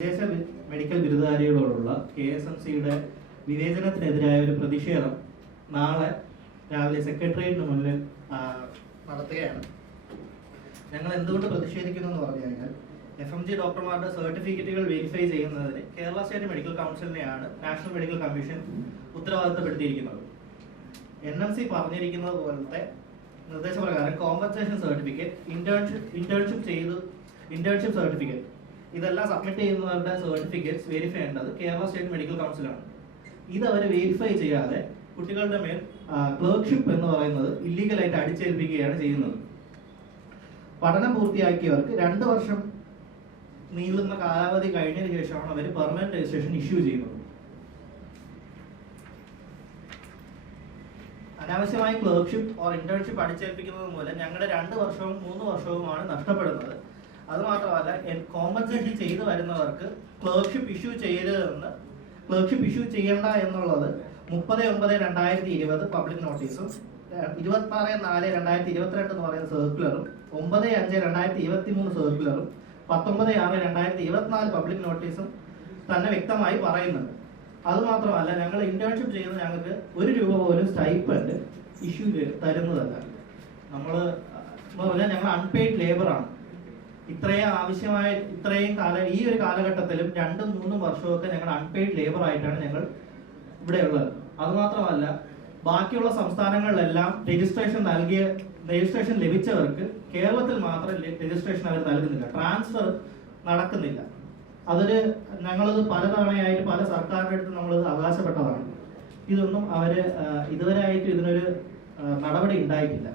വിദേശ മെഡിക്കൽ ബിരുദധാരികളോടുള്ള KSMCയുടെ വിവേചനത്തിനെതിരായ ഒരു പ്രതിഷേധം നാളെ രാവിലെ സെക്രട്ടേറിയറ്റിന് മുന്നിൽ നടത്തുകയാണ്. ഞങ്ങൾ എന്തുകൊണ്ട് പ്രതിഷേധിക്കുന്നു എന്ന് പറഞ്ഞു കഴിഞ്ഞാൽ FMG ഡോക്ടർമാരുടെ സർട്ടിഫിക്കറ്റുകൾ വെരിഫൈ ചെയ്യുന്നതിന് കേരള സ്റ്റേറ്റ് മെഡിക്കൽ കൗൺസിലിനെയാണ് നാഷണൽ മെഡിക്കൽ കമ്മീഷൻ ഉത്തരവാദിത്തപ്പെടുത്തിയിരിക്കുന്നത്. NMC പറഞ്ഞിരിക്കുന്നത് പോലത്തെ നിർദ്ദേശപ്രകാരം കോമ്പൻസേഷൻ സർട്ടിഫിക്കറ്റ്, ഇന്റേൺഷിപ്പ് സർട്ടിഫിക്കറ്റ് ഇതെല്ലാം സബ്മിറ്റ് ചെയ്യുന്നവരുടെ സർട്ടിഫിക്കറ്റ്സ് വെരിഫൈ ചെയ്യേണ്ടത് കേരള സ്റ്റേറ്റ് മെഡിക്കൽ കൗൺസിലാണ്. ഇത് അവർ വെരിഫൈ ചെയ്യാതെ കുട്ടികളുടെ മേൽ ക്ലർക്ക്ഷിപ്പ് എന്ന് പറയുന്നത് ഇല്ലീഗലായിട്ട് അടിച്ചേൽപ്പിക്കുകയാണ് ചെയ്യുന്നത്. പഠനം പൂർത്തിയാക്കിയവർക്ക് 2 വർഷം നീളുന്ന കാലാവധി കഴിഞ്ഞതിന് ശേഷമാണ് അവർ പെർമനന്റ് രജിസ്ട്രേഷൻ ഇഷ്യൂ ചെയ്യുന്നത്. അനാവശ്യമായി ക്ലർക്ക്ഷിപ്പ് ഓർ ഇന്റേൺഷിപ്പ് അടിച്ചേൽപ്പിക്കുന്നത് മൂലം ഞങ്ങളുടെ 2 വർഷവും 3 വർഷവുമാണ് നഷ്ടപ്പെടുന്നത്. അതുമാത്രമല്ല, കോമ്പൻസേഷൻ ചെയ്തു വരുന്നവർക്ക് ക്ലർക്ക്ഷിപ്പ് ഇഷ്യൂ ചെയ്യേണ്ട എന്നുള്ളത് 30/9/2020 പബ്ലിക് നോട്ടീസും 26/4/2022 എന്ന് പറയുന്ന സർക്കുലറും 9/5/2023 സർക്കുലറും 19/6/2024 പബ്ലിക് നോട്ടീസും തന്നെ വ്യക്തമായി പറയുന്നുണ്ട്. അതുമാത്രമല്ല, ഞങ്ങൾ ഇന്റേൺഷിപ്പ് ചെയ്യുന്ന ഞങ്ങൾക്ക് ₹1 പോലും സ്റ്റൈപ്പൻഡ് ഇഷ്യൂ തരുന്നതല്ല. നമ്മൾ എന്ന് പറഞ്ഞാൽ ഞങ്ങൾ അൺപെയ്ഡ് ലേബർ ആണ്. ഈ ഒരു കാലഘട്ടത്തിലും 2-3 വർഷമൊക്കെ ഞങ്ങൾ അൺപെയ്ഡ് ലേബർ ആയിട്ടാണ് ഞങ്ങൾ ഇവിടെ ഉള്ളത്. അതുമാത്രമല്ല, ബാക്കിയുള്ള സംസ്ഥാനങ്ങളിലെല്ലാം രജിസ്ട്രേഷൻ ലഭിച്ചവർക്ക് കേരളത്തിൽ മാത്രം രജിസ്ട്രേഷൻ അവർ നൽകുന്നില്ല, ട്രാൻസ്ഫർ നടക്കുന്നില്ല. ഞങ്ങളത് പലതവണയായിട്ട് പല സർക്കാരിന്റെ അടുത്ത് നമ്മളത് അവകാശപ്പെട്ടതാണ്. ഇതൊന്നും ഇതുവരെയായിട്ട് ഇതിനൊരു നടപടി ഉണ്ടായിട്ടില്ല.